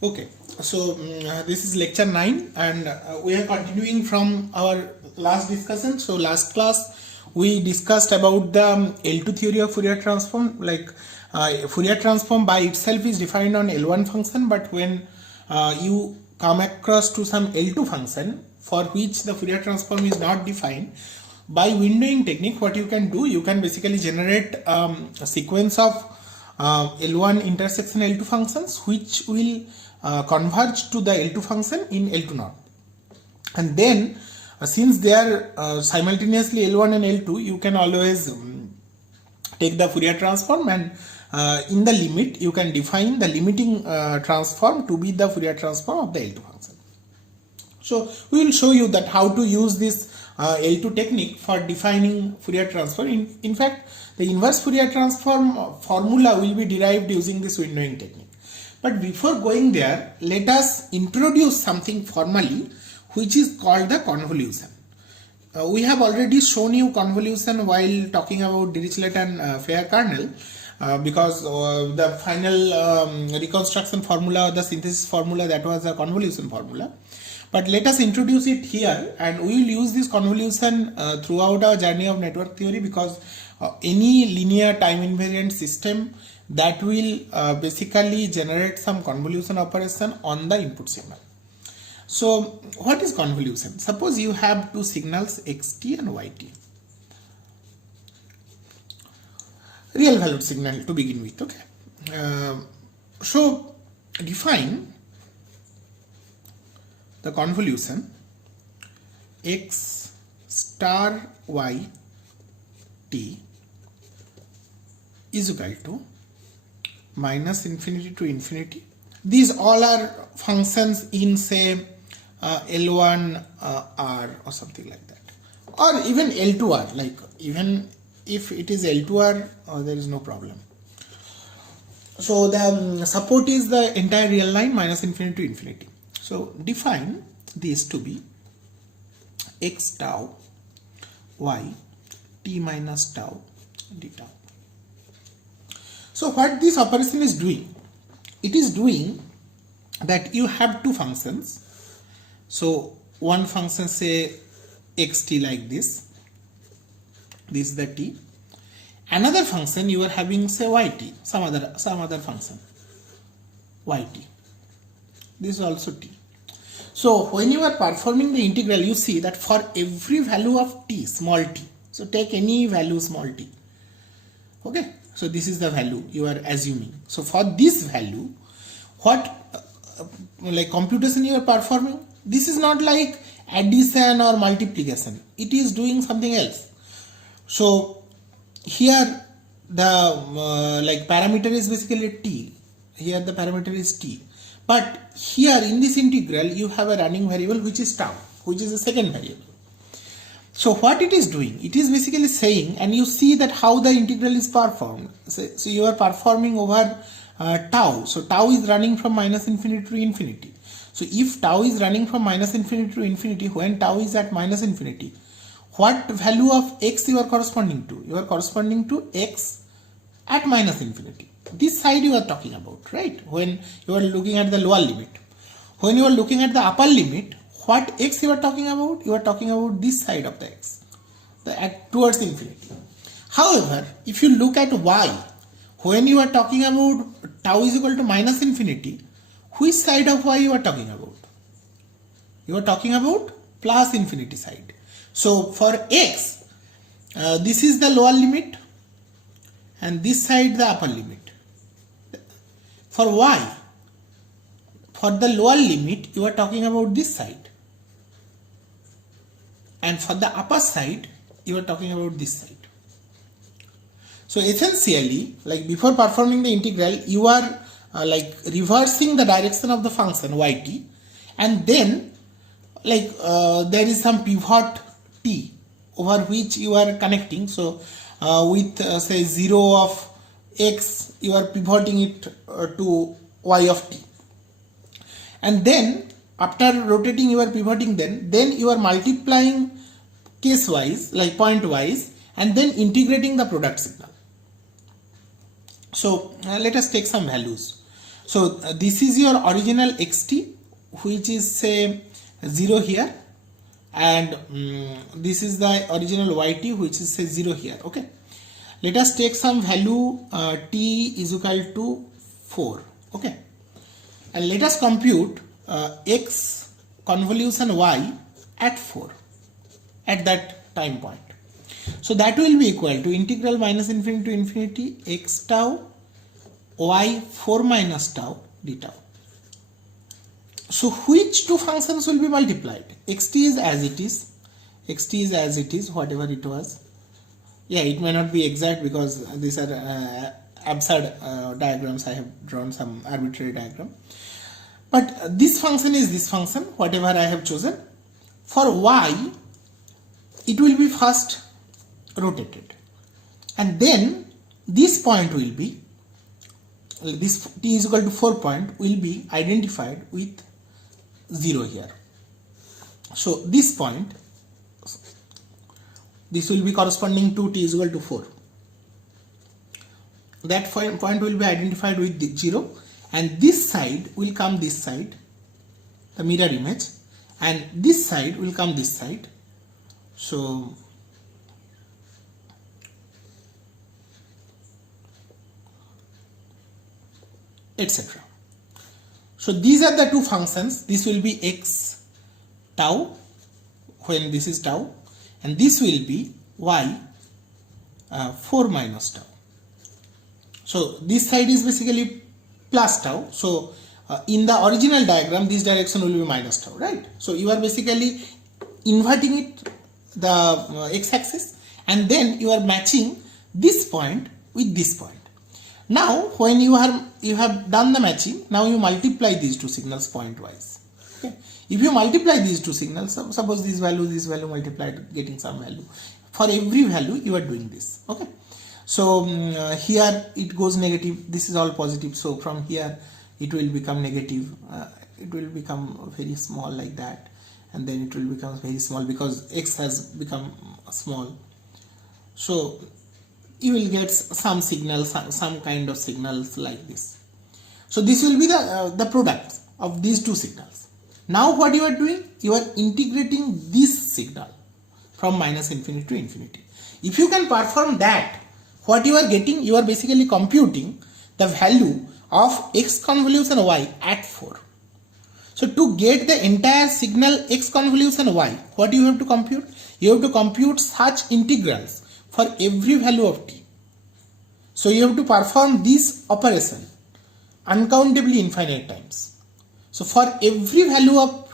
Okay, so this is lecture 9 and we are continuing from our last discussion. So last class we discussed about the L2 theory of Fourier transform. Like Fourier transform by itself is defined on L1 function, but when you come across to some L2 function for which the Fourier transform is not defined, by windowing technique what you can do, you can basically generate a sequence of L1 intersection L2 functions which will converge to the L2 function in L2 naught, and then since they are simultaneously L1 and L2, you can always take the Fourier transform, and in the limit you can define the limiting transform to be the Fourier transform of the L2 function. So we will show you that how to use this L2 technique for defining Fourier transform. In fact, the inverse Fourier transform formula will be derived using this windowing technique. But before going there, let us introduce something formally which is called the convolution. We have already shown you convolution while talking about Dirichlet and Freyer kernel, because the final reconstruction formula or the synthesis formula, that was a convolution formula. But let us introduce it here, and we will use this convolution throughout our journey of network theory, because any linear time invariant system that will basically generate some convolution operation on the input signal. So what is convolution? Suppose you have two signals xt and yt, real valued signal to begin with. Okay, so define the convolution x star y t is equal to minus infinity to infinity. These all are functions in, say, L1 R or something like that, or even L2 R. Like even if it is L2 R, there is no problem. So the support is the entire real line minus infinity to infinity. So define this to be x tau y t minus tau d tau. So what this operation is doing, it is doing that you have two functions. So one function, say xt, like this is the t. Another function you are having, say yt, some other function yt. This is also t. So when you are performing the integral, you see that for every value of t, small t, so take any value small t. Okay, so this is the value you are assuming. So for this value, what like computation you are performing, this is not like addition or multiplication, it is doing something else. So here the like parameter is basically t, here the parameter is t, but here in this integral you have a running variable which is tau, which is the second variable. So what it is doing, it is basically saying, and you see that how the integral is performed. So you are performing over tau. So tau is running from minus infinity to infinity. So if tau is running from minus infinity to infinity, when tau is at minus infinity, what value of x you are corresponding to? You are corresponding to x at minus infinity. This side you are talking about, right? When you are looking at the lower limit. When you are looking at the upper limit, what x you are talking about? You are talking about this side of the x, towards infinity. However, if you look at y, when you are talking about tau is equal to minus infinity, which side of y you are talking about? You are talking about plus infinity side. So for x, this is the lower limit and this side the upper limit. For y, for the lower limit, you are talking about this side, and for the upper side you are talking about this side. So essentially, like before performing the integral, you are like reversing the direction of the function yt, and then like there is some pivot t over which you are connecting. So with say 0 of x, you are pivoting it to y of t, and then after rotating you are pivoting, then you are multiplying case wise, like point wise, and then integrating the product signal. So let us take some values. So this is your original xt, which is say 0 here, and this is the original yt, which is say 0 here. Okay, let us take some value t is equal to 4. Okay, and let us compute x convolution y at 4 at that time point. So that will be equal to integral minus infinity to infinity x tau y 4 minus tau d tau. So which two functions will be multiplied? Xt is as it is, xt is as it is, whatever it was. Yeah, it may not be exact because these are absurd diagrams. I have drawn some arbitrary diagram. But this function is this function, whatever I have chosen. For y, it will be first rotated, and then this point will be, this t is equal to 4 point will be identified with 0 here. So this point, this will be corresponding to t is equal to 4. That point will be identified with 0, and this side will come this side, the mirror image, and this side will come this side. So etc. So these are the two functions. This will be x tau when this is tau, and this will be y 4 minus tau. So this side is basically plus tau. So in the original diagram, this direction will be minus tau, right? So you are basically inverting it, the x-axis, and then you are matching this point with this point. Now when you have done the matching, now you multiply these two signals pointwise. Okay. If you multiply these two signals, suppose this value multiplied, getting some value. For every value you are doing this. Okay. So here it goes negative, this is all positive, so from here it will become negative, it will become very small like that, and then it will become very small because x has become small. So you will get some signals, some kind of signals like this. So this will be the product of these two signals. Now what you are doing, you are integrating this signal from minus infinity to infinity. If you can perform that, what you are getting, you are basically computing the value of x convolution y at 4. So to get the entire signal x convolution y, what you have to compute? You have to compute such integrals for every value of t. So you have to perform this operation uncountably infinite times. So for every value of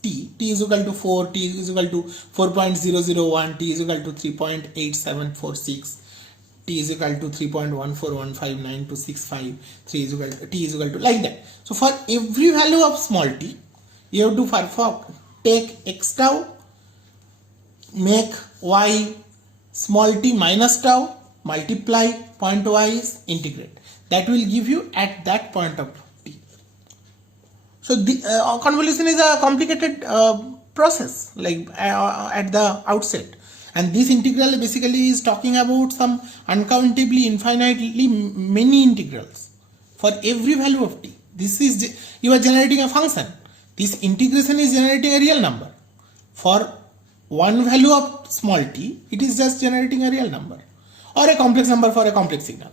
t is equal to 4, t is equal to 4.001, t is equal to 3.8746, t is equal to 3.1415925, t is equal to like that. So for every value of small t, you have to perform, take x tau, make y small t minus tau, multiply pointwise, integrate. That will give you at that point of t. So the convolution is a complicated process, like at the outset, and this integral basically is talking about some uncountably infinitely many integrals for every value of t. This is, you are generating a function. This integration is generating a real number. For one value of small t, it is just generating a real number or a complex number for a complex signal.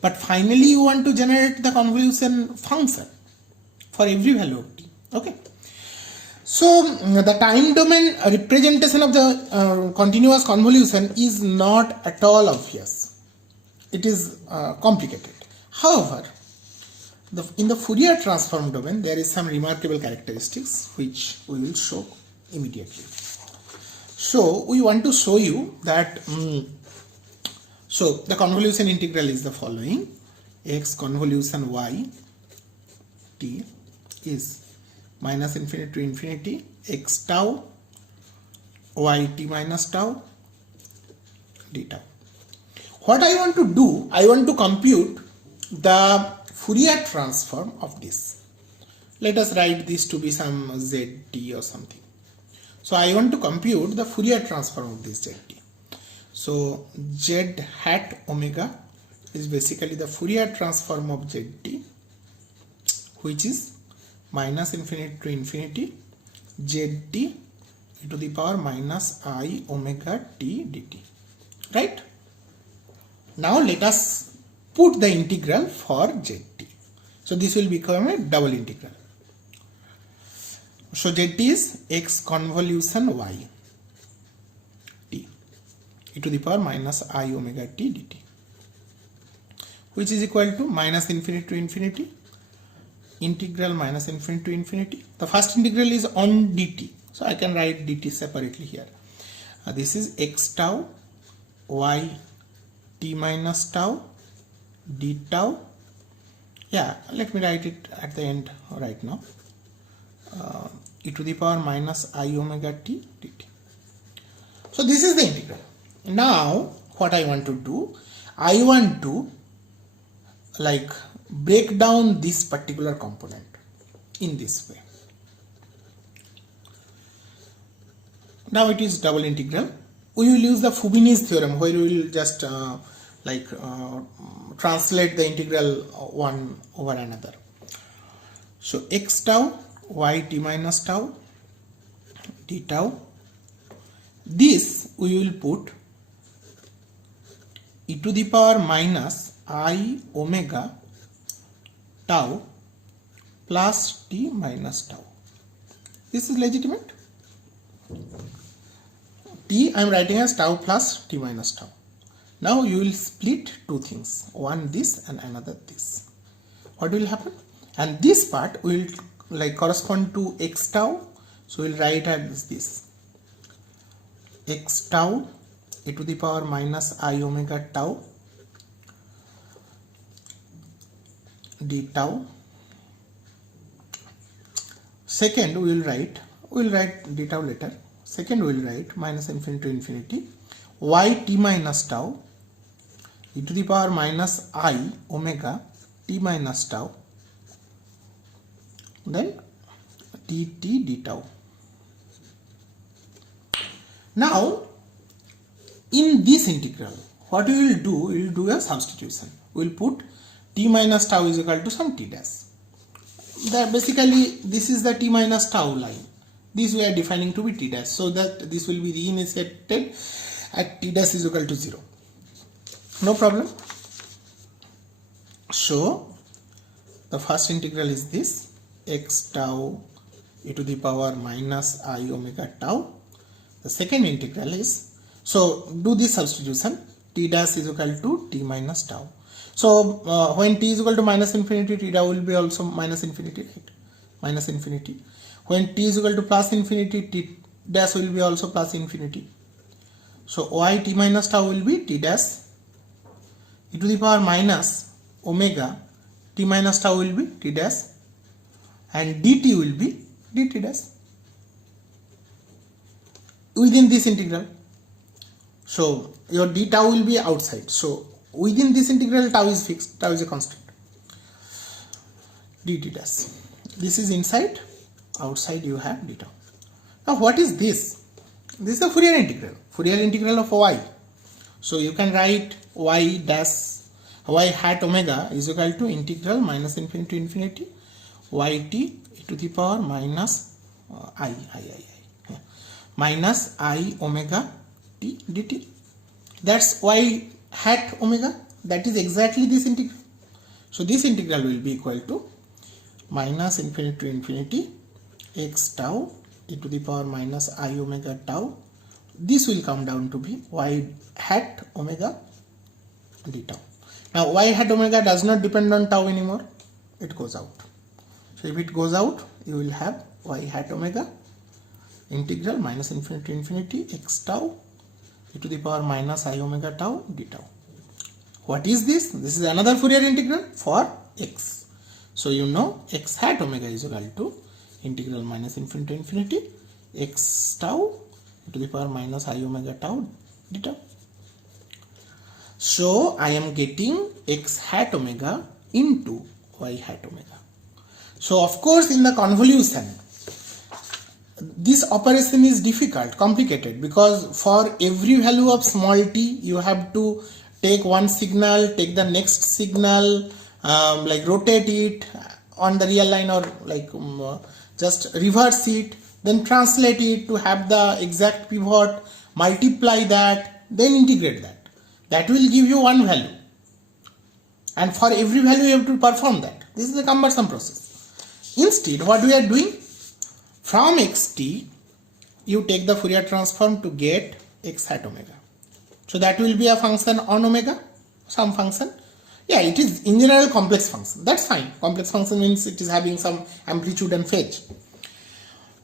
But finally you want to generate the convolution function for every value of t. Okay. So the time domain representation of the continuous convolution is not at all obvious. It is complicated. However, in the Fourier transform domain, there is some remarkable characteristics which we will show immediately. So we want to show you that so the convolution integral is the following: x convolution y t is minus infinity to infinity x tau y t minus tau d tau. What I want to do, I want to compute the Fourier transform of this. Let us write this to be some zt or something. So I want to compute the Fourier transform of this zt. So z hat omega is basically the Fourier transform of zt which is minus infinity to infinity zt e to the power minus I omega t dt, right? Now let us put the integral for zt. So this will become a double integral. So zt is x convolution y t e to the power minus I omega t dt, which is equal to minus infinity to infinity integral minus infinity to infinity. The first integral is on dt, so I can write dt separately here. This is x tau y t minus tau d tau. Yeah, let me write it at the end right now. E to the power minus I omega t dt. So this is the integral. Now what I want to do, I want to like break down this particular component in this way. Now it is double integral. We will use the Fubini's theorem where we will just translate the integral one over another. So x tau y t minus tau d tau, this we will put e to the power minus I omega tau plus t minus tau. This is legitimate. T I am writing as tau plus t minus tau. Now you will split two things, one this and another this. What will happen? And this part will like correspond to x tau, so we will write as this x tau e to the power minus I omega tau d tau. Second we will write d tau later. Second we will write minus infinity to infinity y t minus tau e to the power minus I omega t minus tau, then dt d tau. Now in this integral what we will do, we will do a substitution. We will put t minus tau is equal to some t dash. That basically this is the t minus tau line. This we are defining to be t dash, so that this will be reinitiated at t dash is equal to 0. No problem. So the first integral is this x tau e to the power minus I omega tau. The second integral is, so do this substitution, t dash is equal to t minus tau. So when t is equal to minus infinity, t dash will be also minus infinity, right? Minus infinity. When t is equal to plus infinity, t dash will be also plus infinity. So y t minus tau will be t dash e to the power minus omega t minus tau will be t dash, and dt will be dt dash within this integral. So your d tau will be outside. So within this integral tau is fixed, tau is a constant. dt dash. This is inside, outside you have d tau. Now what is this? This is the Fourier integral of y. So you can write y dash y hat omega is equal to integral minus infinity to infinity yt e to the power minus minus I omega t dt. That's y hat omega. That is exactly this integral. So this integral will be equal to minus infinity to infinity x tau e to the power minus I omega tau. This will come down to be y hat omega d tau. Now y hat omega does not depend on tau anymore. It goes out. So if it goes out, you will have y hat omega integral minus infinity to infinity x tau e to the power minus I omega tau d tau. What is this? This is another Fourier integral for x. So you know x hat omega is equal to integral minus infinity to infinity x tau e to the power minus I omega tau d tau. So I am getting x hat omega into y hat omega. So of course in the convolution this operation is difficult, complicated, because for every value of small t you have to take one signal, take the next signal, like rotate it, on the real line, or like just reverse it, then translate it to have the exact pivot, multiply that, then integrate that. That will give you one value. And for every value you have to perform that. This is a cumbersome process. Instead, what we are doing, from xt, you take the Fourier transform to get x hat omega. So that will be a function on omega, some function. Yeah, it is in general complex function. That's fine. Complex function means it is having some amplitude and phase.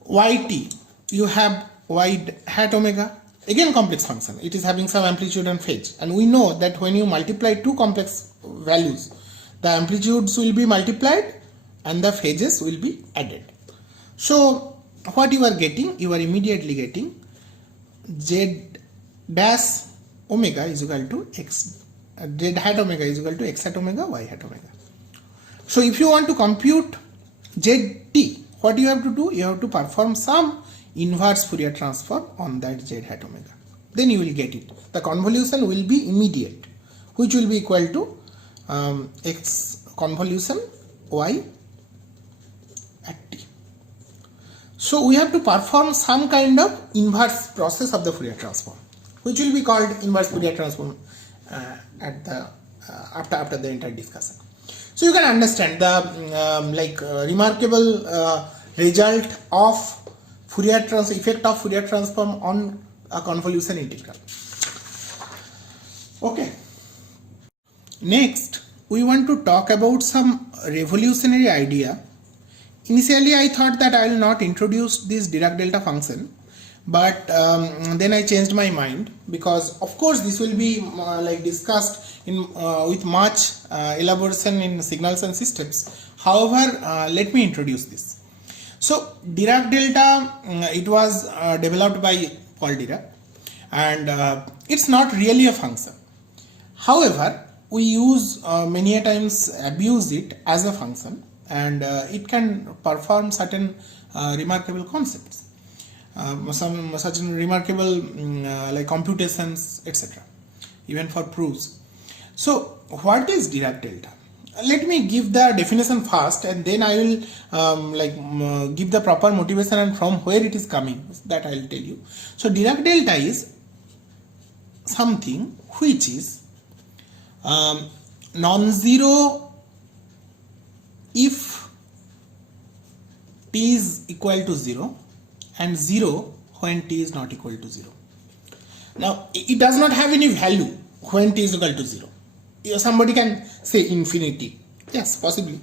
Yt, you have y hat omega. Again complex function. It is having some amplitude and phase. And we know that when you multiply two complex values, the amplitudes will be multiplied and the phases will be added. So what you are getting? You are immediately getting z dash omega is equal to x, z hat omega is equal to x hat omega, y hat omega. So if you want to compute zt, what you have to do? You have to perform some inverse Fourier transform on that z hat omega. Then you will get it. The convolution will be immediate, which will be equal to x convolution y at t. So we have to perform some kind of inverse process of the Fourier transform, which will be called inverse Fourier transform at the after the entire discussion. So you can understand the remarkable result of effect of Fourier transform on a convolution integral. Okay. Next, we want to talk about some revolutionary idea. Initially, I thought that I will not introduce this Dirac delta function, but then I changed my mind, because of course this will be discussed in with much elaboration in signals and systems. However, let me introduce this. So Dirac delta, it was developed by Paul Dirac, and it's not really a function. However, we use many a times abuse it as a function, and it can perform certain remarkable concepts, some certain remarkable like computations, etc., even for proofs. So what is Dirac delta? Let me give the definition first, and then I will give the proper motivation and from where it is coming, that I will tell you. So Dirac delta is something which is non-zero if t is equal to 0 and 0 when t is not equal to 0. Now it does not have any value when t is equal to 0. Somebody can say infinity, yes, possibly,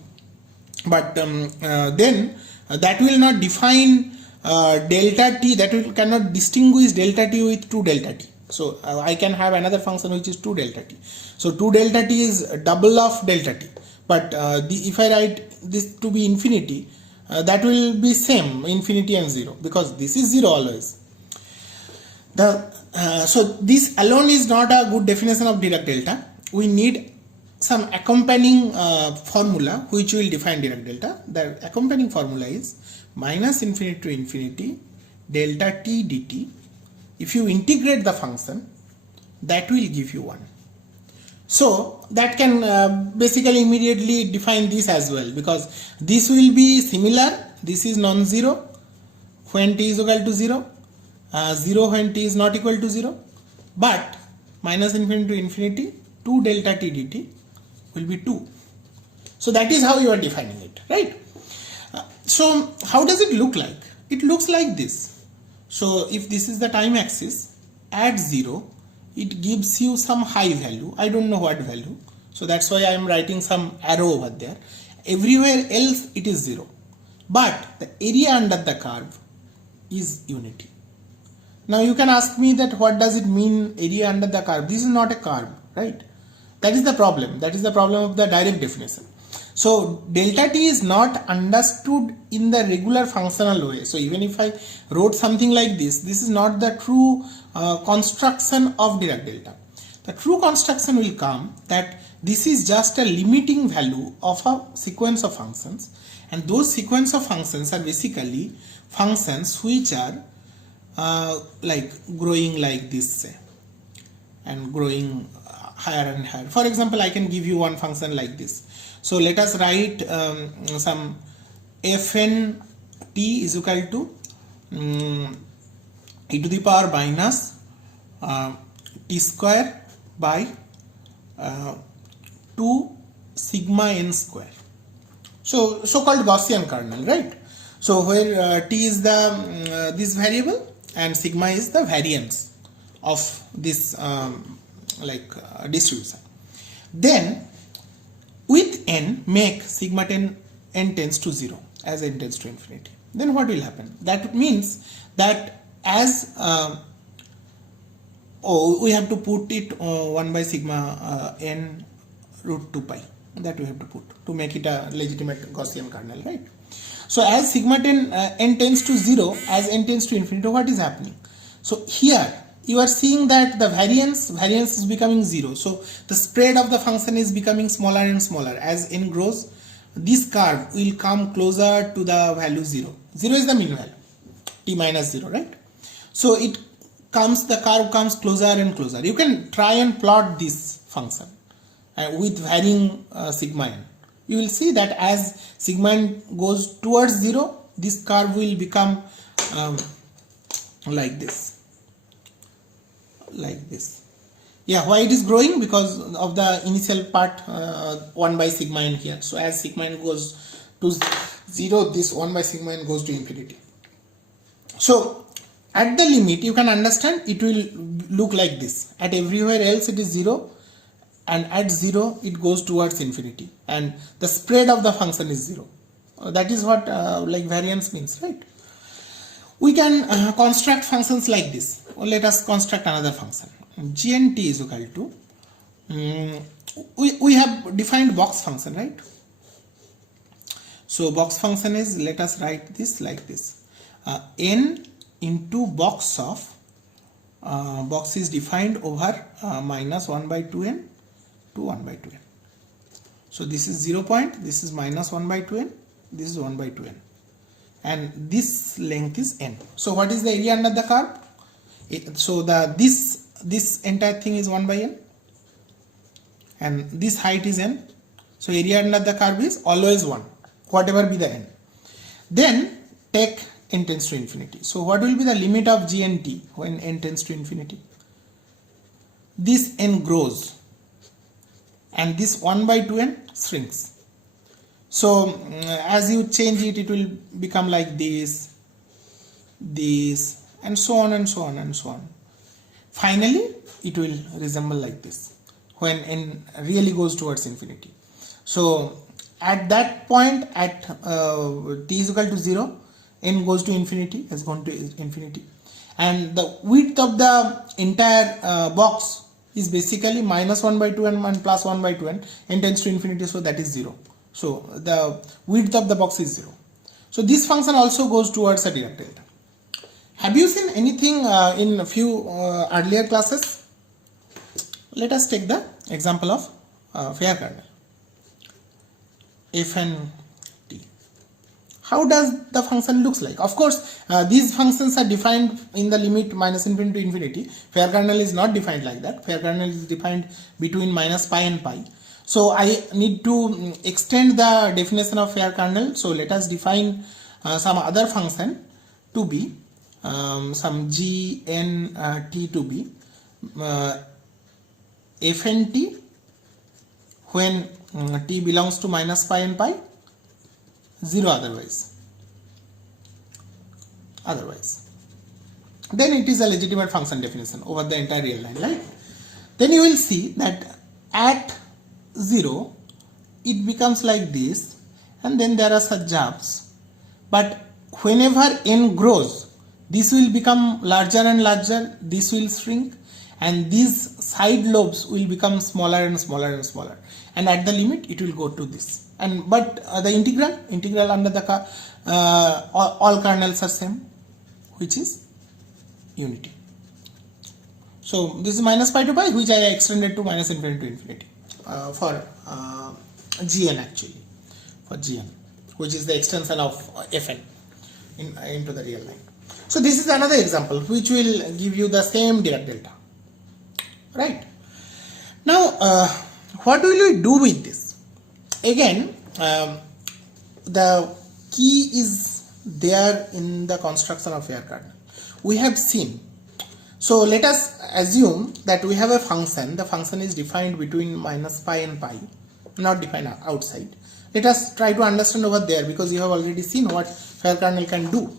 but then that will not define delta t, that will cannot distinguish delta t with 2 delta t. So I can have another function which is 2 delta t. So 2 delta t is double of delta t, but if I write this to be infinity, that will be same, infinity and 0, because this is 0 always. So this alone is not a good definition of Dirac delta. We need some accompanying formula which will define Dirac delta. The accompanying formula is minus infinity to infinity delta t dt. If you integrate the function, that will give you 1. So that can basically immediately define this as well, because this will be similar. This is non-zero when t is equal to 0, 0 when t is not equal to 0, but minus infinity to infinity 2 delta t dt will be 2. So that is how you are defining it, right? So how does it look like? It looks like this. So if this is the time axis, at 0, it gives you some high value. I don't know what value. So that's why I am writing some arrow over there. Everywhere else it is 0. But the area under the curve is unity. Now you can ask me that what does it mean, area under the curve? This is not a curve, right? That is the problem. That is the problem of the direct definition. So delta t is not understood in the regular functional way. So even if I wrote something like this, this is not the true construction of Dirac delta. The true construction will come that this is just a limiting value of a sequence of functions, and those sequence of functions are basically functions which are like growing like this, say, and growing higher and higher. For example, I can give you one function like this. So let us write some fn t is equal to e to the power minus t square by 2 sigma n square. So called Gaussian kernel, right? So where t is the this variable and sigma is the variance of this distribution. Then with n, make sigma n tends to 0 as n tends to infinity. Then what will happen? That means that as we have to put it 1 by sigma n root 2 pi, that we have to put to make it a legitimate Gaussian kernel, right? So as sigma n tends to 0, as n tends to infinity, what is happening? So here you are seeing that the variance is becoming 0. So the spread of the function is becoming smaller and smaller. As n grows, this curve will come closer to the value 0. 0 is the mean value, t minus 0, right? So the curve comes closer and closer. You can try and plot this function with varying sigma n. You will see that as sigma n goes towards 0, this curve will become like this. Yeah, why it is growing? Because of the initial part 1 by sigma n here. So as sigma n goes to 0, this 1 by sigma n goes to infinity. So at the limit, you can understand it will look like this. At everywhere else it is 0, and at 0 it goes towards infinity, and the spread of the function is 0. That is what variance means, right? We can construct functions like this. Let us construct another function. Gnt is equal to we have defined box function, right? So box function is, let us write this like this, n into box of box is defined over minus 1 by 2n to 1 by 2n. So this is 0 point, this is minus 1 by 2n, this is 1 by 2n, and this length is n. So what is the area under the curve? This entire thing is 1 by n, and this height is n. So area under the curve is always 1, whatever be the n. Then take n tends to infinity. So what will be the limit of g and t when n tends to infinity? This n grows and this 1 by 2n shrinks. So as you change it, it will become like this, and so on and so on and so on. Finally, it will resemble like this when n really goes towards infinity. So at that point, at t is equal to 0, n goes to infinity, has gone to infinity, and the width of the entire box is basically minus 1 by 2n and plus 1 by 2n, n tends to infinity, so that is 0. So the width of the box is 0. So this function also goes towards a Dirac delta. Have you seen anything in a few earlier classes? Let us take the example of fair kernel fn t. How does the function looks like? Of course, these functions are defined in the limit minus infinity to infinity. Fair kernel is not defined like that. Fair kernel is defined between minus pi and pi. So I need to extend the definition of fair kernel. So let us define some other function to be some g n t to be fn t when t belongs to minus pi and pi, 0 otherwise. Then it is a legitimate function definition over the entire real line, right? Then you will see that at 0 it becomes like this, and then there are such jumps, but whenever n grows, this will become larger and larger, this will shrink, and these side lobes will become smaller and smaller and smaller, and at the limit it will go to this. And but the integral under the all kernels are same, which is unity. So this is minus pi to pi, which I extended to minus infinity to infinity for gn, actually for gn, which is the extension of fn into the real line. So this is another example which will give you the same Dirac delta, right? Now, what will we do with this? Again, the key is there in the construction of fair kernel. We have seen. So let us assume that we have a function. The function is defined between minus pi and pi, not defined outside. Let us try to understand over there, because you have already seen what fair kernel can do.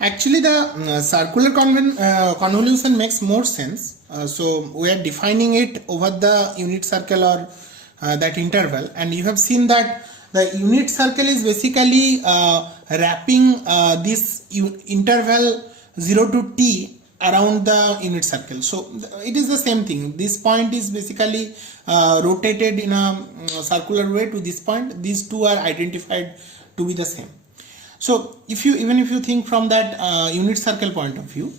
Actually, the circular convolution makes more sense. So we are defining it over the unit circle or that interval, and you have seen that the unit circle is basically wrapping this interval 0 to t around the unit circle. So it is the same thing. This point is basically rotated in a circular way to this point. These two are identified to be the same. So if you think from that unit circle point of view,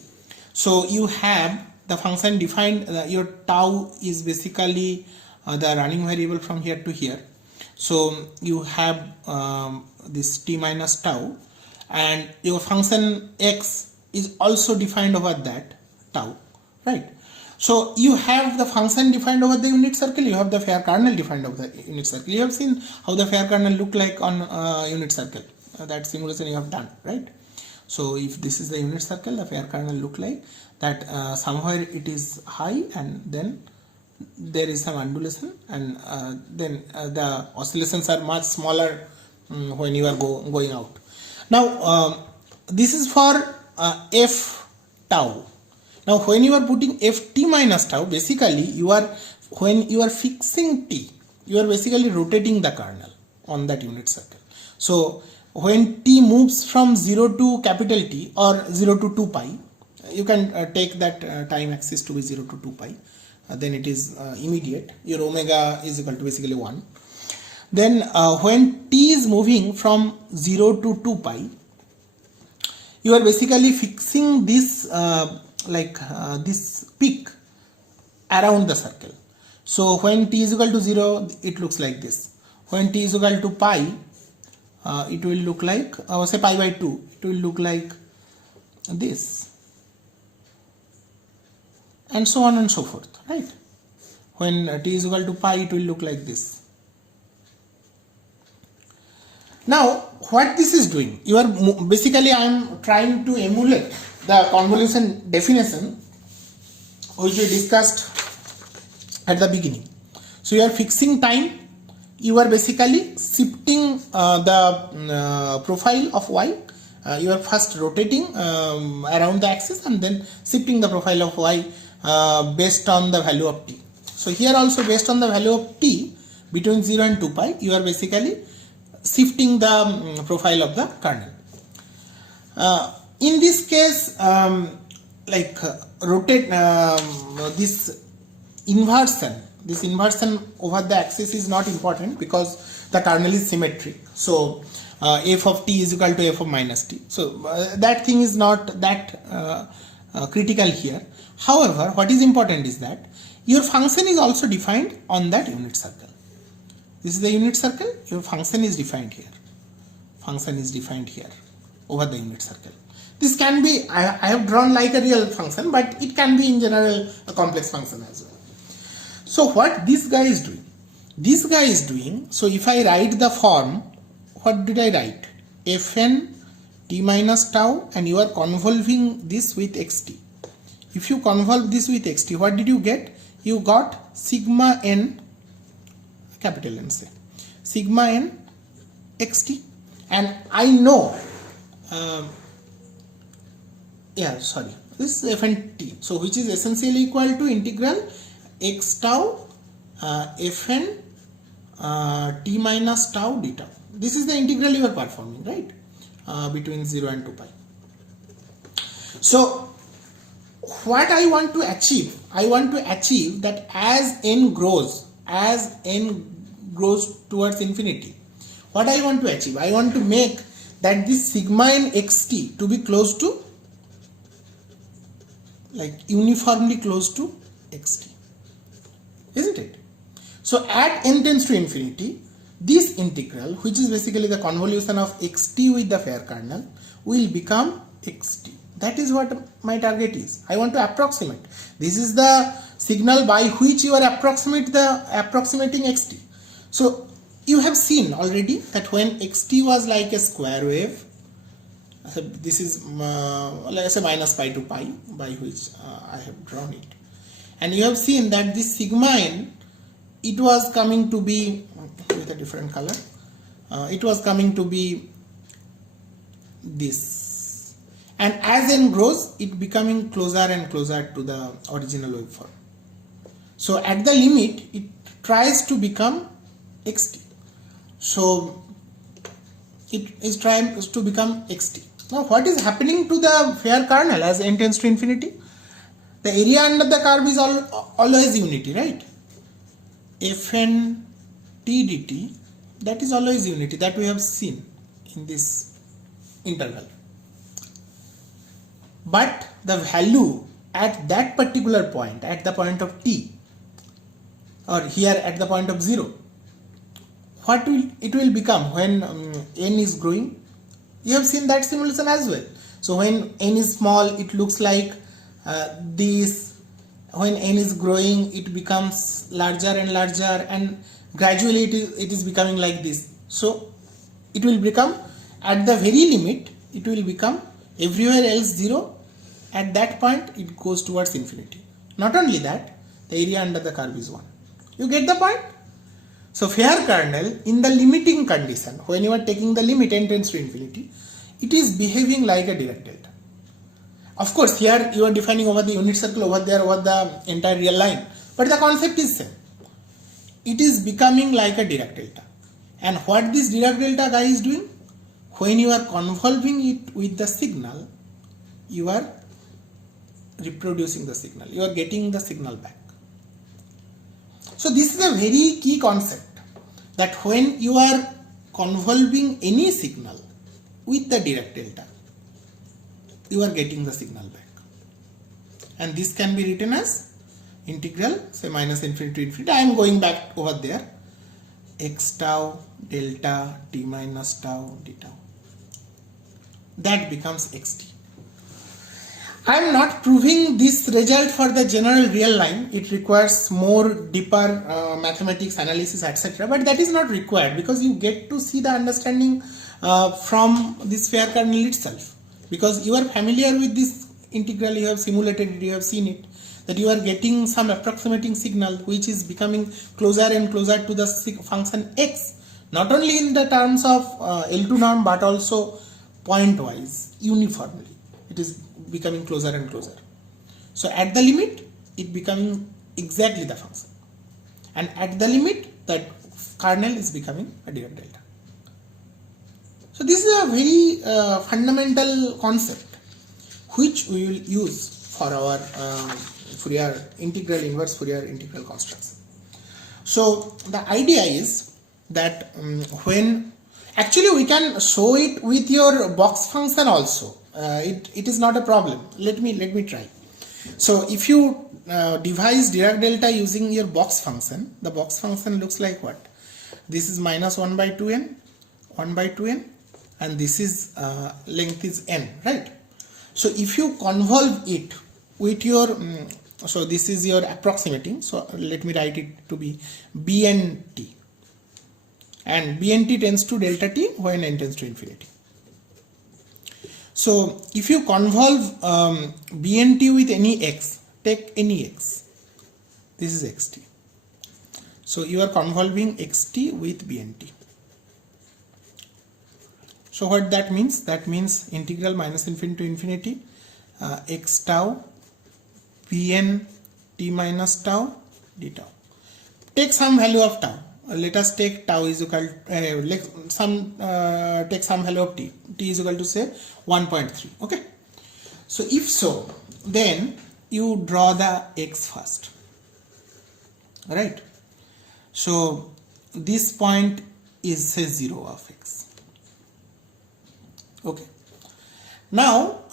so you have the function defined, your tau is basically the running variable from here to here. So you have this t minus tau, and your function x is also defined over that tau, right? So you have the function defined over the unit circle, you have the fair kernel defined over the unit circle. You have seen how the fair kernel look like on unit circle. That simulation you have done, right? So if this is the unit circle, the fair kernel look like that. Somewhere it is high, and then there is some undulation, and then the oscillations are much smaller when you are going out. Now this is for f tau. Now when you are putting ft minus tau, basically when you are fixing t, you are basically rotating the kernel on that unit circle. So when t moves from 0 to capital T or 0 to 2 pi, you can take that time axis to be 0 to 2 pi, then it is immediate. Your omega is equal to basically 1. Then when t is moving from 0 to 2 pi, you are basically fixing this this peak around the circle. So when t is equal to 0, it looks like this. When t is equal to pi, it will look like, say pi by 2, it will look like this, and so on and so forth, right? When t is equal to pi, it will look like this. Now what this is doing, you are basically, I am trying to emulate the convolution definition which we discussed at the beginning. So you are fixing time, you are basically shifting the profile of y. You are first rotating around the axis and then shifting the profile of y based on the value of t. So here also, based on the value of t between 0 and 2 pi, you are basically shifting the profile of the kernel. In this case, rotate this inversion over the axis is not important, because the kernel is symmetric. So f of t is equal to f of minus t. So that thing is not that critical here. However, what is important is that your function is also defined on that unit circle. This is the unit circle, your function is defined here. Function is defined here over the unit circle. This can be, I have drawn like a real function, but it can be in general a complex function as well. So what this guy is doing? This guy is doing, so if I write the form, what did I write? Fn t minus tau, and you are convolving this with xt. If you convolve this with xt, what did you get? You got sigma n, capital N, say sigma n xt, and I know this is fn t, so which is essentially equal to integral x tau fn t minus tau d tau. This is the integral you are performing, right, between 0 and 2 pi. So what I want to achieve? I want to achieve that as n grows towards infinity, what I want to achieve? I want to make that this sigma n xt to be close to, like uniformly close to xt, isn't it? So at n tends to infinity, this integral, which is basically the convolution of xt with the fair kernel, will become xt. That is what my target is. I want to approximate. This is the signal by which you are approximating xt. So you have seen already that when xt was like a square wave, so this is let's say minus pi to pi, by which I have drawn it, and you have seen that this sigma n, it was coming to be with a different color. It was coming to be this, and as n grows, it becoming closer and closer to the original waveform. So at the limit, it tries to become xt. So it is trying to become xt. Now what is happening to the fair kernel as n tends to infinity? The area under the curve is always unity, right? Fn t dt, that is always unity, that we have seen in this interval. But the value at that particular point, at the point of t, or here at the point of 0, what will it will become when n is growing? You have seen that simulation as well. So when n is small, it looks like this. When n is growing, it becomes larger and larger, and gradually it is becoming like this. So it will become at the very limit, it will become everywhere else 0. At that point, it goes towards infinity. Not only that, the area under the curve is 1. You get the point? So fair kernel, in the limiting condition, when you are taking the limit n tends to infinity, it is behaving like a Dirac delta. Of course, here you are defining over the unit circle, over there over the entire real line, but the concept is same. It is becoming like a Dirac delta. And what this Dirac delta guy is doing? When you are convolving it with the signal, you are reproducing the signal. You are getting the signal back. So this is a very key concept, that when you are convolving any signal with the Dirac delta, you are getting the signal back. And this can be written as integral, say minus infinity to infinity. I am going back over there. X tau delta t minus tau d tau. That becomes xt. I am not proving this result for the general real line. It requires more deeper mathematics, analysis, etc. But that is not required, because you get to see the understanding from this fair kernel itself. Because you are familiar with this integral, you have simulated it, you have seen it, that you are getting some approximating signal which is becoming closer and closer to the function x, not only in the terms of L2 norm but also point-wise, uniformly. It is becoming closer and closer. So at the limit, it becoming exactly the function. And at the limit, that kernel is becoming a Dirac delta. So this is a very fundamental concept which we will use for our Fourier integral, inverse Fourier integral constructs. So the idea is that when actually we can show it with your box function also. It is not a problem. Let me try. So if you devise Dirac delta using your box function, the box function looks like what? This is minus 1 by 2n, 1 by 2n, and this is length is n, right? So if you convolve it with your so this is your approximating, so let me write it to be bnt, and bnt tends to delta t when n tends to infinity. So if you convolve bnt with any x, take any x, this is xt. So you are convolving xt with bnt. So what that means? That means integral minus infinity to infinity x tau bn t minus tau d tau. Take some value of tau. Let us take tau is equal take some value of t. T is equal to say 1.3. Okay. So if so, then you draw the x first. Right. So this point is say 0 of x. Okay. Now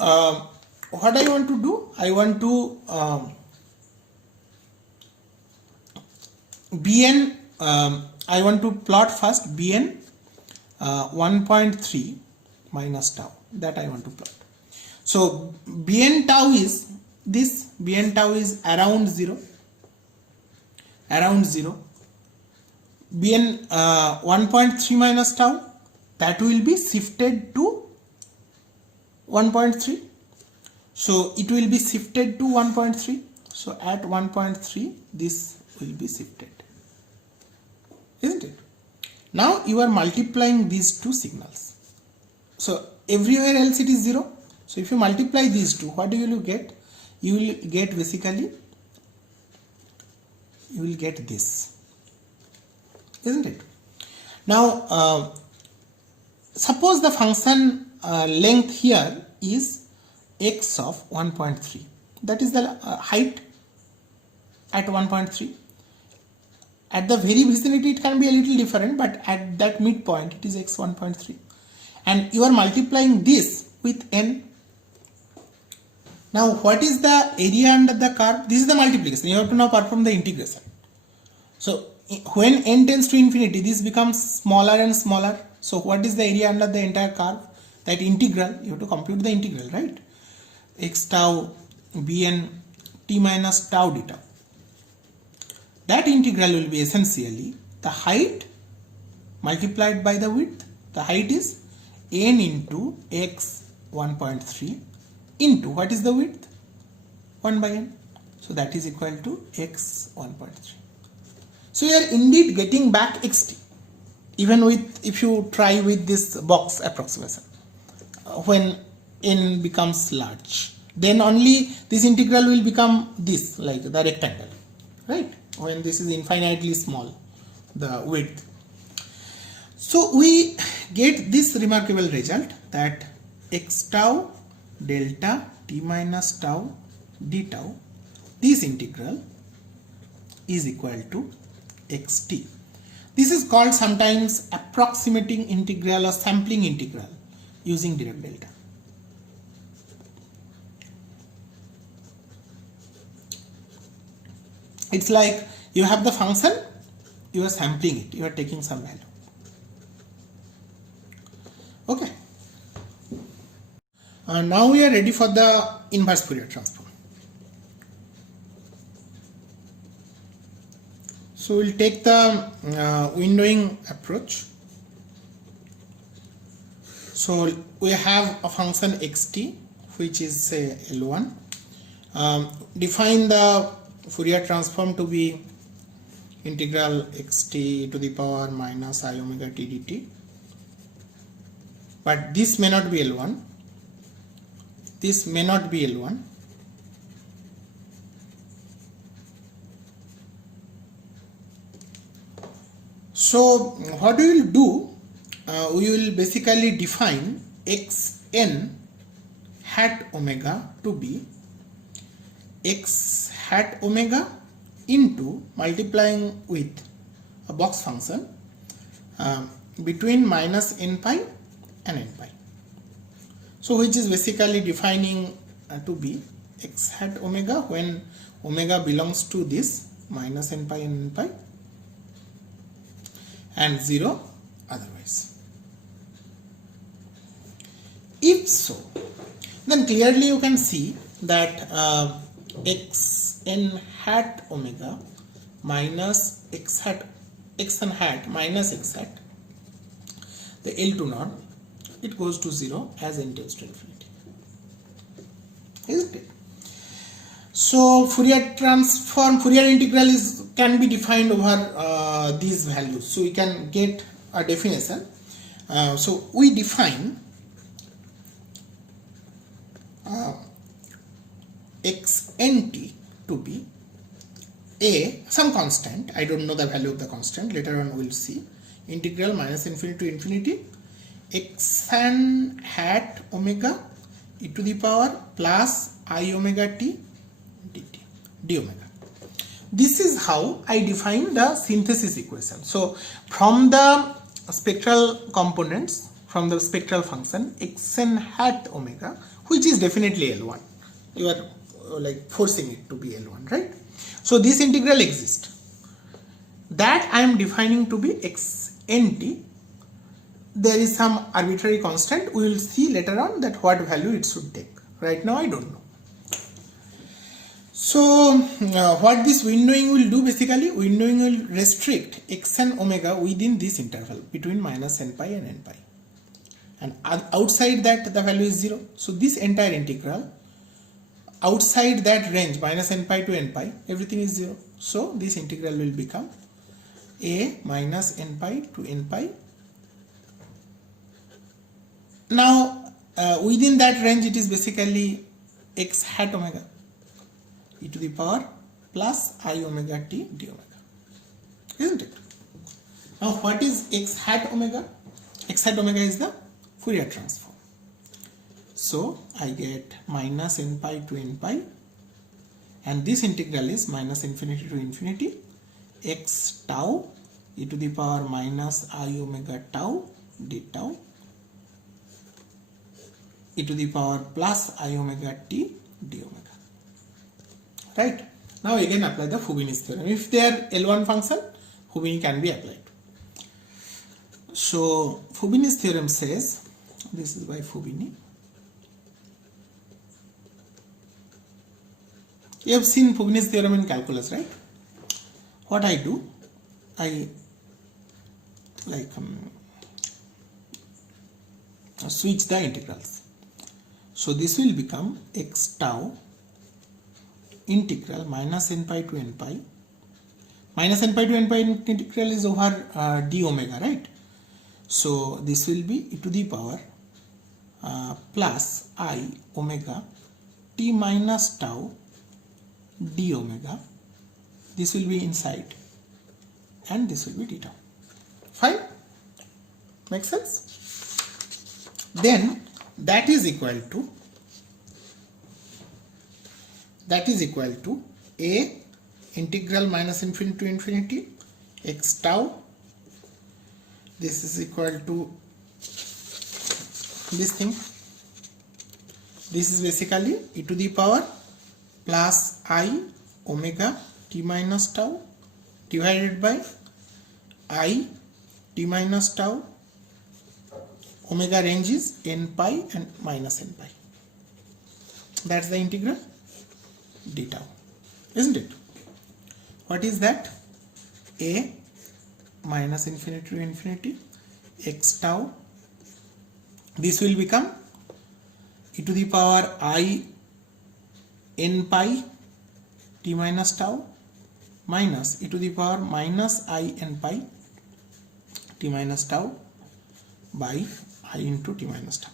what I want to do? I want to bn. I want to plot first bn 1.3 minus tau. That I want to plot. So Bn tau is this, Bn tau is around 0, Bn 1.3 minus tau, that will be shifted to 1.3. So it will be shifted to 1.3. So at 1.3 this will be shifted, isn't it? Now you are multiplying these two signals. So everywhere else it is 0. So if you multiply these two, what will you get? You will get basically, you will get this, isn't it? Now suppose the function length here is x of 1.3, that is the height at 1.3. At the very vicinity it can be a little different, but at that midpoint it is x 1.3, and you are multiplying this with n. Now what is the area under the curve? This is the multiplication. You have to now perform the integration. So when n tends to infinity, this becomes smaller and smaller. So what is the area under the entire curve? That integral, you have to compute the integral, right? X tau Bn t minus tau d tau. That integral will be essentially the height multiplied by the width. The height is n into x 1.3 into what is the width? 1 by n. So that is equal to x 1.3. So you are indeed getting back xt, even with, if you try with this box approximation. When n becomes large, then only this integral will become this, like the rectangle, right? When this is infinitely small, the width. So we get this remarkable result that x tau delta t minus tau d tau, this integral is equal to xt. This is called sometimes approximating integral or sampling integral using Dirac delta. It's like you have the function, you are sampling it, you are taking some value. Okay. Now we are ready for the inverse Fourier transform. So we'll take the windowing approach. So we have a function xt which is say L1. Define the Fourier transform to be integral xt to the power minus I omega t dt. But this may not be L1. This may not be L1. So what we will do, we will basically define xn hat omega to be x hat omega into multiplying with a box function between minus n pi and n pi. So which is basically defining to be x hat omega when omega belongs to this minus n pi and n pi, and 0 otherwise. If so, then clearly you can see that xn hat omega minus xn hat minus x hat, the L2 norm, it goes to 0 as n tends to infinity, isn't it? So Fourier transform, Fourier integral can be defined over these values. So we can get a definition. So we define xnt to be some constant. I don't know the value of the constant. Later on we will see. Integral minus infinity to infinity xn hat omega e to the power plus I omega t dt d omega. This is how I define the synthesis equation. So from the spectral components, from the spectral function xn hat omega, which is definitely L1, you are like forcing it to be L1, right? So this integral exists. That I am defining to be xnt. There is some arbitrary constant. We will see later on that what value it should take. Right now I don't know. So what this windowing will do, basically windowing will restrict x and omega within this interval between minus n pi and n pi, and outside that the value is 0. So this entire integral, outside that range minus n pi to n pi, everything is 0. So this integral will become a minus n pi to n pi. Now within that range it is basically x hat omega e to the power plus I omega t d omega, isn't it? Now what is x hat omega? X hat omega is the Fourier transform. So I get minus n pi to n pi, and this integral is minus infinity to infinity x tau e to the power minus I omega tau d tau e to the power plus I omega t d omega. Right? Now again apply the Fubini's theorem. If they are L1 function, Fubini can be applied. So Fubini's theorem says, this is by Fubini. You have seen Fubini's theorem in calculus, right? What I do, I switch the integrals. So this will become x tau integral minus n pi to n pi. Minus n pi to n pi integral is over d omega, right? So this will be e to the power plus I omega t minus tau d omega. This will be inside and this will be d tau. Fine? Makes sense? Then that is equal to a integral minus infinity to infinity x tau. This is equal to this thing. This is basically e to the power plus I omega t minus tau divided by I t minus tau. Omega range is n pi and minus n pi. That's the integral d tau, isn't it? What is that? A minus infinity to infinity x tau. This will become e to the power I n pi t minus tau minus e to the power minus I n pi t minus tau by I into t minus tau.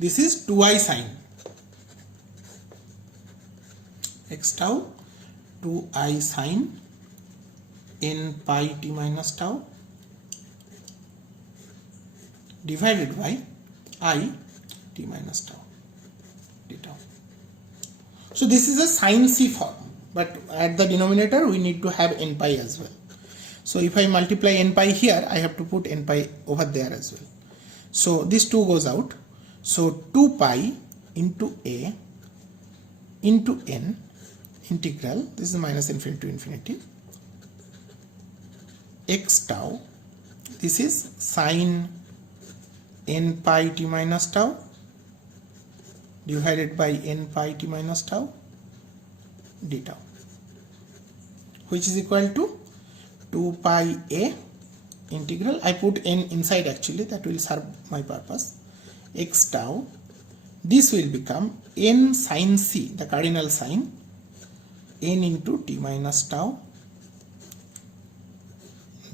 This is 2I sine x tau 2I sine n pi t minus tau divided by I t minus tau d tau. So this is a sine C form, but at the denominator we need to have n pi as well. So if I multiply n pi here, I have to put n pi over there as well. So this 2 goes out. So 2 pi into a into n integral, this is minus infinity to infinity x tau. This is sine n pi t minus tau divided by n pi t minus tau d tau, which is equal to 2 pi a integral. I put n inside actually, that will serve my purpose. X tau. This will become n sine c, the cardinal sign, n into t minus tau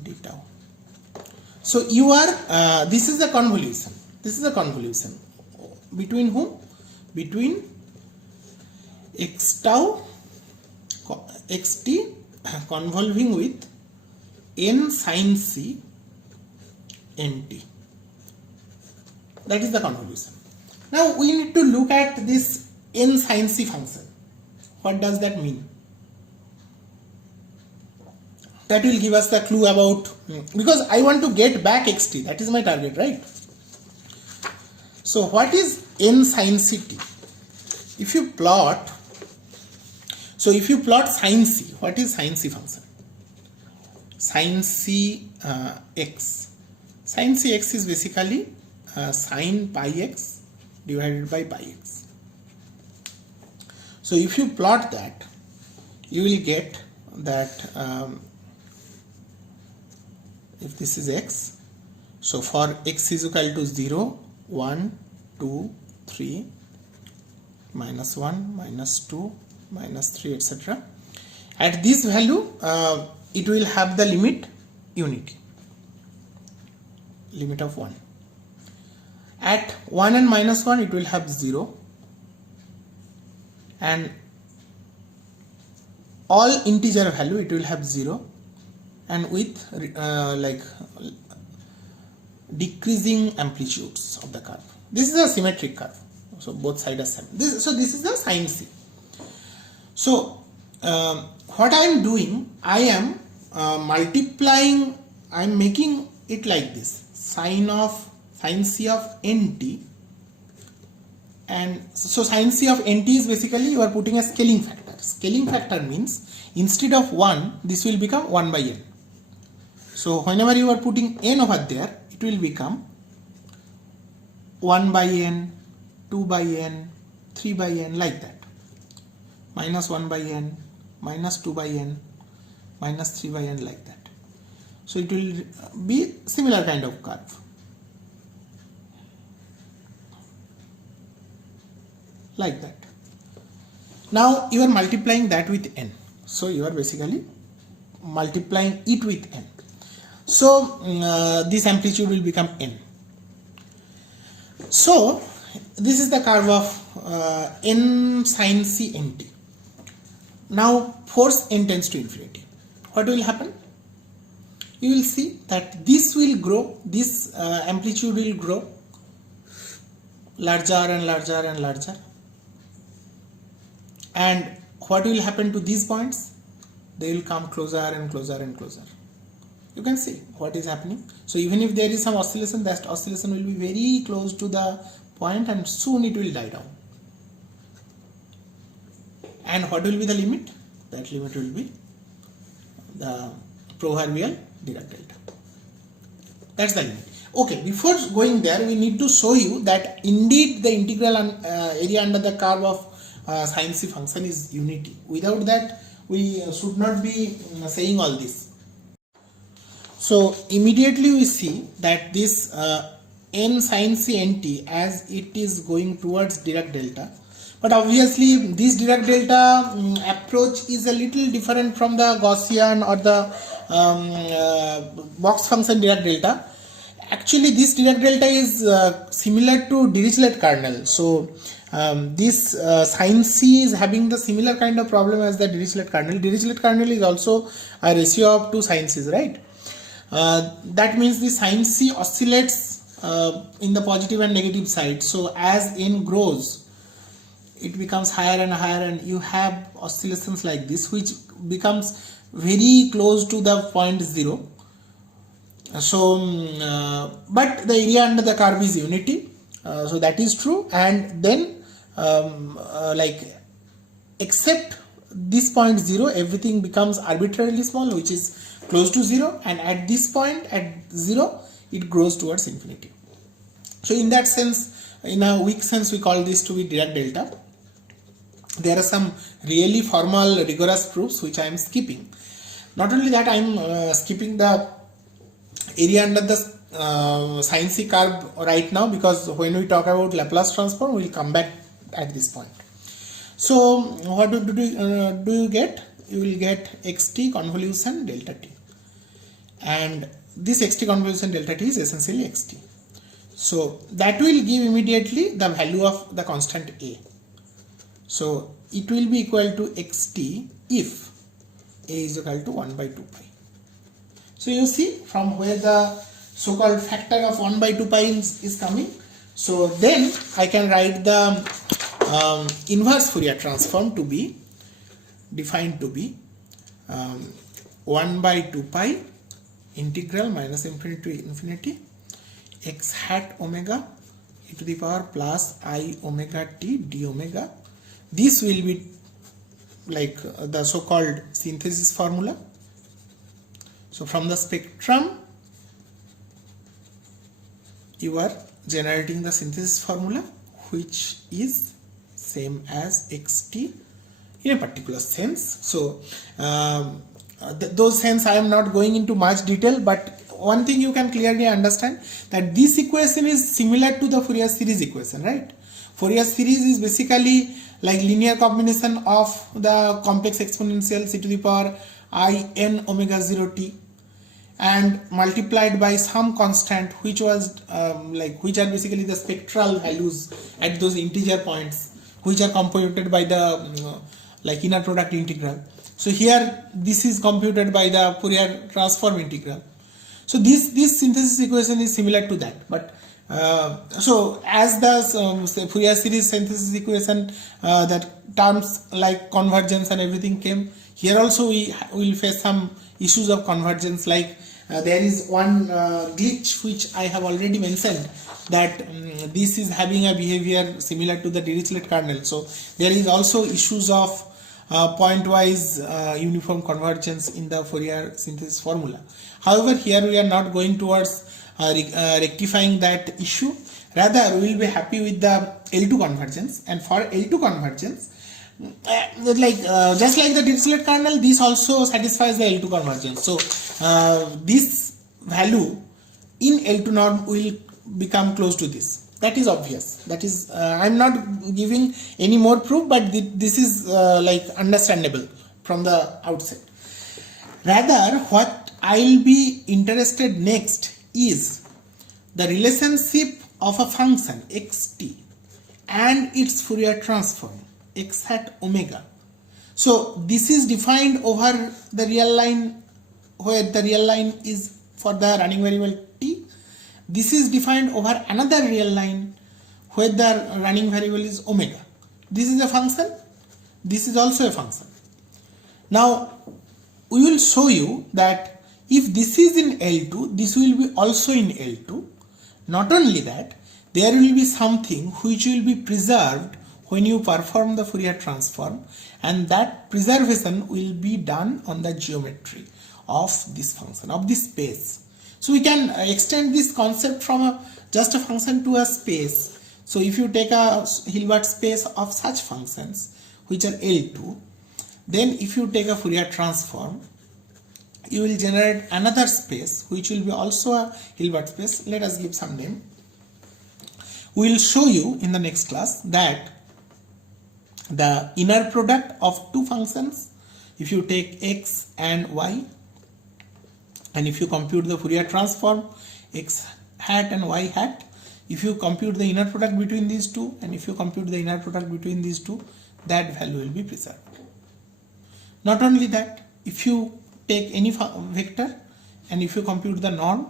d tau. So you are this is the convolution. This is the convolution between whom? Between x tau xt convolving with n sine c nt. That is the convolution. Now we need to look at this n sine c function. What does that mean? That will give us the clue about, because I want to get back xt, that is my target, right? So what is n sine ct? If you plot, so if you plot sine c, what is sine c function? Sine c x. Sine c x is basically sine pi x divided by pi x. So if you plot that, you will get that if this is x, so for x is equal to 0, 1, 2, 3, minus 1, minus 2, minus 3, etc. At this value, it will have the limit unity, limit of 1. At 1 and minus 1, it will have 0, and all integer value it will have 0, and with like decreasing amplitudes of the curve. This is a symmetric curve, so both sides are same. This is the sine c. So what I am doing, I am multiplying, I am making it like this: sine c of nt, and so sine c of nt is basically you are putting a scaling factor. Scaling factor means instead of 1, this will become 1 by n. So whenever you are putting n over there, it will become 1 by n, 2 by n, 3 by n, like that. Minus 1 by n, minus 2 by n, minus 3 by n, like that. So it will be similar kind of curve. Like that. Now you are multiplying that with n. So you are basically multiplying it with n. So this amplitude will become n. So this is the curve of n sine c nt. Now force n tends to infinity. What will happen? You will see that this will grow, this amplitude will grow larger and larger and larger. And what will happen to these points? They will come closer and closer and closer. You can see what is happening. So even if there is some oscillation, that oscillation will be very close to the point and soon it will die down. And what will be the limit? That limit will be the proverbial Dirac delta. That's the limit. Okay, before going there, we need to show you that indeed the integral area under the curve of sine c function is unity. Without that, we should not be saying all this. So immediately we see that this n sine c nt, as it is going towards Dirac delta, but obviously this Dirac delta approach is a little different from the Gaussian or the box function Dirac delta. Actually this Dirac delta is similar to Dirichlet kernel. So this sine c is having the similar kind of problem as the Dirichlet kernel. Dirichlet kernel is also a ratio of 2 sine c's, right? That means the sine c oscillates in the positive and negative side. So as n grows, it becomes higher and higher, and you have oscillations like this, which becomes very close to the point 0. So but the area under the curve is unity, so that is true. And then like except this point 0, everything becomes arbitrarily small, which is close to 0, and at this point at 0 it grows towards infinity. So in that sense, in a weak sense, we call this to be Dirac delta. There are some really formal rigorous proofs which I am skipping. Not only that, I am skipping the area under the sine c curve right now, because when we talk about Laplace transform, we will come back at this point. So what do you get? You will get xt convolution delta t, and this xt convolution delta t is essentially xt. So that will give immediately the value of the constant a. So it will be equal to xt if a is equal to 1 by 2 pi. So you see from where the so-called factor of 1 by 2 pi is coming. So then I can write the inverse Fourier transform to be defined to be 1 by 2 pi integral minus infinity to infinity x hat omega e to the power plus I omega t d omega. This will be like the so-called synthesis formula. So from the spectrum, you are generating the synthesis formula, which is same as xt in a particular sense. So those sense I am not going into much detail, but one thing you can clearly understand that this equation is similar to the Fourier series equation, right? Fourier series is basically like linear combination of the complex exponential c to the power I n omega 0 t and multiplied by some constant which was which are basically the spectral values at those integer points which are computed by the inner product integral. So here this is computed by the Fourier transform integral. So this synthesis equation is similar to that, but so as the Fourier series synthesis equation, that terms like convergence and everything came, here also we will face some issues of convergence, like there is one glitch which I have already mentioned, that this is having a behavior similar to the Dirichlet kernel. So there is also issues of pointwise uniform convergence in the Fourier synthesis formula. However, here we are not going towards rectifying that issue. Rather, we will be happy with the L2 convergence, and for L2 convergence, just like the Dirichlet kernel, this also satisfies the L2 convergence. So this value in L2 norm will become close to this. That is obvious. That is, I am not giving any more proof, but this is understandable from the outset. Rather, what I will be interested next is the relationship of a function xt and its Fourier transform x hat omega. So this is defined over the real line, where the real line is for the running variable t. This is defined over another real line where the running variable is omega. This is a function, this is also a function. Now we will show you that if this is in L2, this will be also in L2. Not only that, there will be something which will be preserved when you perform the Fourier transform, and that preservation will be done on the geometry of this function, of this space. So we can extend this concept from just a function to a space. So if you take a Hilbert space of such functions which are L2, then if you take a Fourier transform, you will generate another space which will be also a Hilbert space. Let us give some name. We will show you in the next class that the inner product of two functions, if you take x and y, and if you compute the Fourier transform x hat and y hat, if you compute the inner product between these two, and if you compute the inner product between these two, that value will be preserved. Not only that, if you take any vector and if you compute the norm,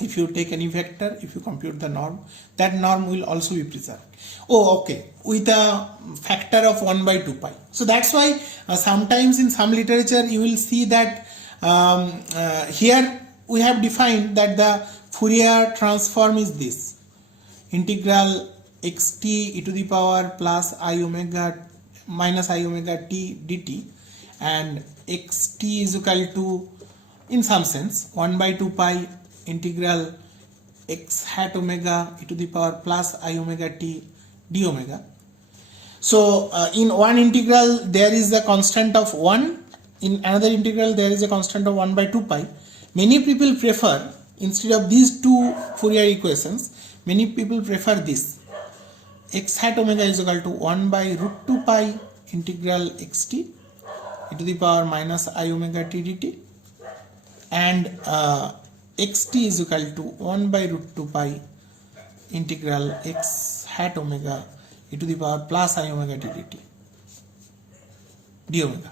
if you take any vector, if you compute the norm, that norm will also be preserved. Oh, okay, with a factor of 1 by 2 pi. So that's why sometimes in some literature you will see that here we have defined that the Fourier transform is this: integral xt e to the power plus I omega minus I omega t dt, and xt is equal to, in some sense, 1 by 2 pi integral x hat omega e to the power plus I omega t d omega. So in one integral there is a constant of 1, in another integral there is a constant of 1 by 2 pi. Many people prefer, instead of these two Fourier equations, many people prefer this: x hat omega is equal to 1 by root 2 pi integral xt e to the power minus I omega t dt, and xt is equal to 1 by root 2 pi integral x hat omega e to the power plus I omega t dt d omega.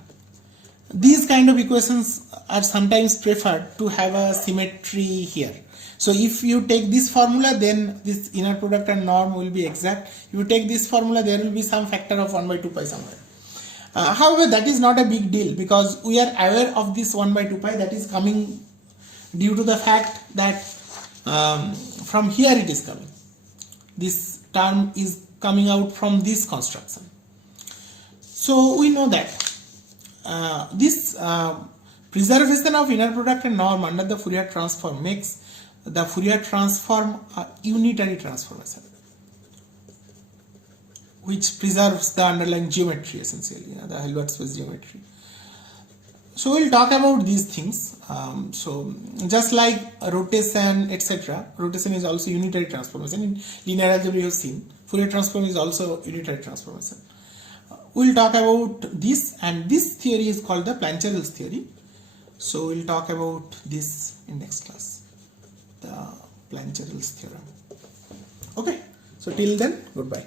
These kind of equations are sometimes preferred to have a symmetry here. So if you take this formula, then this inner product and norm will be exact. If you take this formula, there will be some factor of 1 by 2 pi somewhere. However, that is not a big deal, because we are aware of this 1 by 2 pi that is coming due to the fact that from here it is coming. This term is coming out from this construction. So we know that this preservation of inner product and norm under the Fourier transform makes the Fourier transform a unitary transformation which preserves the underlying geometry essentially, the Hilbert space geometry. So we'll talk about these things. So just like rotation, etc. Rotation is also unitary transformation. In linear algebra you have seen Fourier transform is also unitary transformation. We'll talk about this, and this theory is called the Plancherel's theory. So we'll talk about this in next class, the Plancherel's theorem. Okay, so till then, goodbye.